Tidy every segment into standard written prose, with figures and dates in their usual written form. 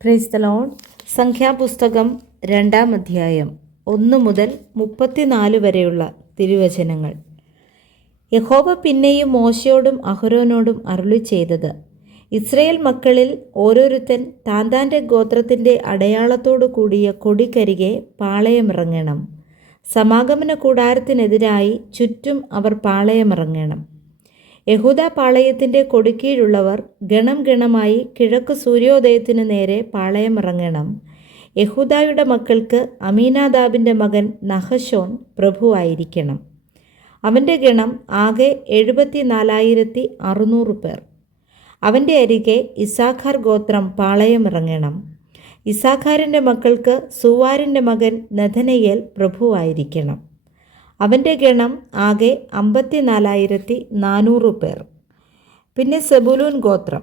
Praise the Lord. സംഖ്യാപുസ്തകം 2-ാം അധ്യായം 1 മുതൽ 34 വരെയുള്ള തിരുവചനങ്ങൾ. യഹോവ പിന്നെയും മോശയോടും അഹരോനോടും അരുളി ചെയ്തത്, ഇസ്രായേൽ മക്കളിൽ ഓരോരുത്തൻ താന്താൻ്റെ ഗോത്രത്തിൻ്റെ അടയാളത്തോടു കൂടിയ കൊടിക്കരികെ പാളയമിറങ്ങണം. സമാഗമന കൂടാരത്തിനെതിരായി ചുറ്റും അവർ പാളയമിറങ്ങണം. യഹൂദ പാളയത്തിൻ്റെ കൊടിക്കീഴുള്ളവർ ഗണം ഗണമായി കിഴക്ക് സൂര്യോദയത്തിനു നേരെ പാളയമിറങ്ങണം. യഹൂദായുടെ മക്കൾക്ക് അമീനാദാബിൻ്റെ മകൻ നഹശോൻ പ്രഭുവായിരിക്കണം. അവൻ്റെ ഗണം ആകെ 74,600 പേർ. അവൻ്റെ അരികെ ഇസ്സാഖാർ ഗോത്രം പാളയമിറങ്ങണം. ഇസ്സാഖാരിൻ്റെ മക്കൾക്ക് സൂവാരിൻ്റെ മകൻ നെഥനയേൽ പ്രഭുവായിരിക്കണം. അവൻ്റെ ഗണം ആകെ 54,400 പേർ. പിന്നെ സെബുലൂൻ ഗോത്രം.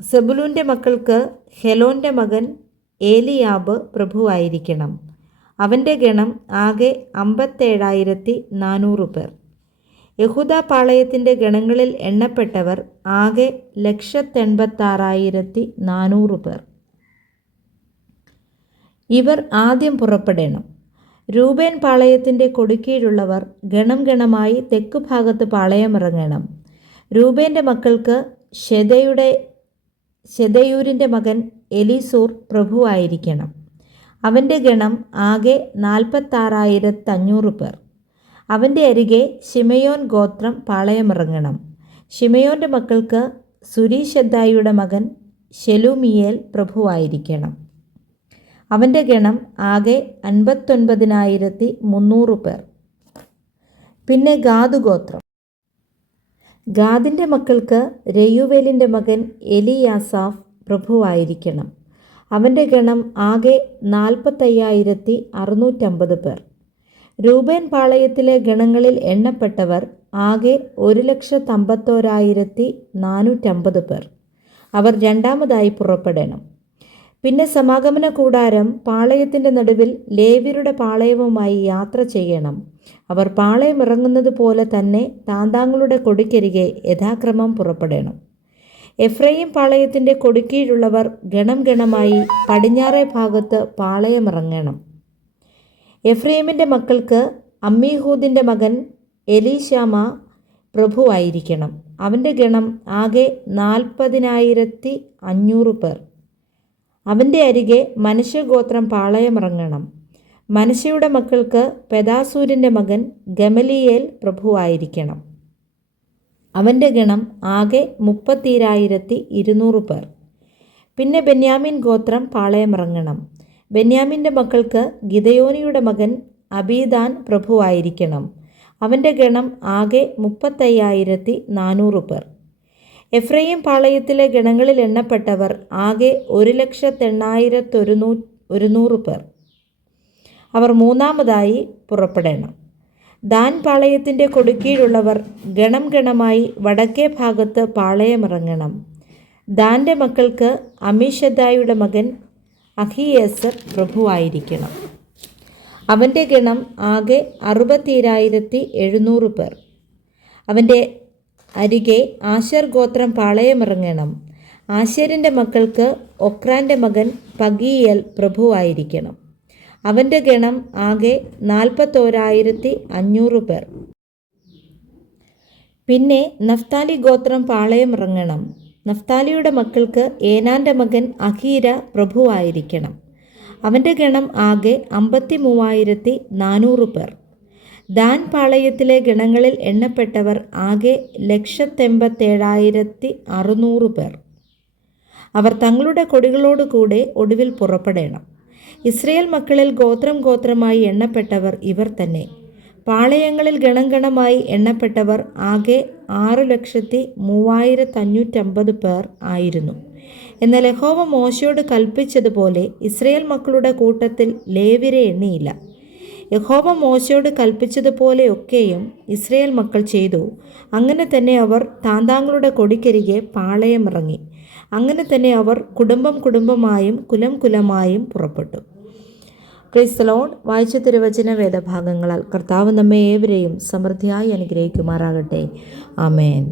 സെബുലൂൻ്റെ മക്കൾക്ക് ഹെലോൻ്റെ മകൻ ഏലിയാബ് പ്രഭുവായിരിക്കണം. അവൻ്റെ ഗണം ആകെ 57,400 പേർ. യഹൂദ പാളയത്തിൻ്റെ ഗണങ്ങളിൽ എണ്ണപ്പെട്ടവർ ആകെ 186,400 പേർ. ഇവർ ആദ്യം പുറപ്പെടണം. രൂബേൻ പാളയത്തിൻ്റെ കൊടിക്കീഴുള്ളവർ ഗണം ഗണമായി തെക്കു ഭാഗത്ത് പാളയമിറങ്ങണം. രൂബേൻ്റെ മക്കൾക്ക് ശെദയൂരിൻ്റെ മകൻ എലിസൂർ പ്രഭുവായിരിക്കണം. അവൻ്റെ ഗണം ആകെ 46,500 പേർ. അവൻ്റെ അരികെ ശിമയോൻ ഗോത്രം പാളയമിറങ്ങണം. ശിമയോൻ്റെ മക്കൾക്ക് സുരീശദ്ദായിയുടെ മകൻ ശെലൂമിയേൽ പ്രഭുവായിരിക്കണം. അവൻ്റെ ഗണം ആകെ 59,300 പേർ. പിന്നെ ഗാദ് ഗോത്രം. ഗാദിൻ്റെ മക്കൾക്ക് രയൂവേലിൻ്റെ മകൻ എലിയാസാഫ് പ്രഭുവായിരിക്കണം. അവൻ്റെ ഗണം ആകെ 45,650 പേർ. രൂബേൻ പാളയത്തിലെ ഗണങ്ങളിൽ എണ്ണപ്പെട്ടവർ ആകെ 1,51,450 പേർ. അവർ രണ്ടാമതായി പുറപ്പെടണം. പിന്നെ സമാഗമന കൂടാരം പാളയത്തിൻ്റെ നടുവിൽ ലേവ്യരുടെ പാളയവുമായി യാത്ര ചെയ്യണം. അവർ പാളയമിറങ്ങുന്നത് പോലെ തന്നെ താന്താങ്ങളുടെ കൊടിക്കരികെ യഥാക്രമം പുറപ്പെടണം. എഫ്രയീം പാളയത്തിൻ്റെ കൊടിക്കീഴുള്ളവർ ഗണം ഗണമായി പടിഞ്ഞാറേ ഭാഗത്ത് പാളയമിറങ്ങണം. എഫ്രയീമിൻ്റെ മക്കൾക്ക് അമ്മീഹൂദിൻ്റെ മകൻ എലീശാമ പ്രഭുവായിരിക്കണം. അവൻ്റെ ഗണം ആകെ 40,500 പേർ. അവൻ്റെ അരികെ മനശ്ശെഗോത്രം പാളയമിറങ്ങണം. മനശ്ശെയുടെ മക്കൾക്ക് പെദാസൂരിൻ്റെ മകൻ ഗമലിയേൽ പ്രഭുവായിരിക്കണം. അവൻ്റെ ഗണം ആകെ 30,200 പേർ. പിന്നെ ബെന്യാമീൻ ഗോത്രം പാളയമിറങ്ങണം. ബെന്യാമീൻ്റെ മക്കൾക്ക് ഗിദയോനിയുടെ മകൻ അബീദാൻ പ്രഭുവായിരിക്കണം. അവൻ്റെ ഗണം ആകെ 35,400 പേർ. എഫ്രയീം പാളയത്തിലെ ഗണങ്ങളിൽ എണ്ണപ്പെട്ടവർ ആകെ 1,08,100 പേർ. അവർ മൂന്നാമതായി പുറപ്പെടണം. ദാൻ പാളയത്തിൻ്റെ കൊടുക്കീഴുള്ളവർ ഗണം ഗണമായി വടക്കേ ഭാഗത്ത് പാളയമിറങ്ങണം. ദാൻ്റെ മക്കൾക്ക് അമീഷദ്ദായിയുടെ മകൻ അഹിയേസർ പ്രഭുവായിരിക്കണം. അവൻ്റെ ഗണം ആകെ 60,700 പേർ. അവൻ്റെ അരികെ ആശേർ ഗോത്രം പാളയമിറങ്ങണം. ആശേരിൻ്റെ മക്കൾക്ക് ഒക്രാൻ്റെ മകൻ പഗീയേൽ പ്രഭുവായിരിക്കണം. അവൻ്റെ ഗണം ആകെ 41,500 പേർ. പിന്നെ നഫ്താലി ഗോത്രം പാളയമിറങ്ങണം. നഫ്താലിയുടെ മക്കൾക്ക് ഏനാൻ്റെ മകൻ അഹീര പ്രഭുവായിരിക്കണം. അവൻ്റെ ഗണം ആകെ 53,400 പേർ. ദാൻ പാളയത്തിലെ ഗണങ്ങളിൽ എണ്ണപ്പെട്ടവർ ആകെ 187,600 പേർ. അവർ തങ്ങളുടെ കൊടികളോടുകൂടെ ഒടുവിൽ പുറപ്പെടണം. ഇസ്രായേൽ മക്കളിൽ ഗോത്രം ഗോത്രമായി എണ്ണപ്പെട്ടവർ ഇവർ തന്നെ. പാളയങ്ങളിൽ ഗണം ഗണമായി എണ്ണപ്പെട്ടവർ ആകെ 6,03,550 പേർ ആയിരുന്നു. എന്നാൽ യഹോവ മോശയോട് കൽപ്പിച്ചതുപോലെ ഇസ്രായേൽ മക്കളുടെ കൂട്ടത്തിൽ ലേവ്യരെ എണ്ണിയില്ല. യഹോവ മോശയോട് കൽപ്പിച്ചതുപോലെയൊക്കെയും ഇസ്രായേൽ മക്കൾ ചെയ്തു. അങ്ങനെ തന്നെ അവർ താന്താങ്ങളുടെ കൊടിക്കരികെ പാളയമിറങ്ങി. അങ്ങനെ തന്നെ അവർ കുടുംബം കുടുംബമായും കുലം കുലമായും പുറപ്പെട്ടു. Praise the Lord. വായിച്ച തിരുവചന വേദഭാഗങ്ങളാൽ കർത്താവ് നമ്മെ ഏവരെയും സമൃദ്ധിയായി അനുഗ്രഹിക്കുമാറാകട്ടെ. ആമേൻ.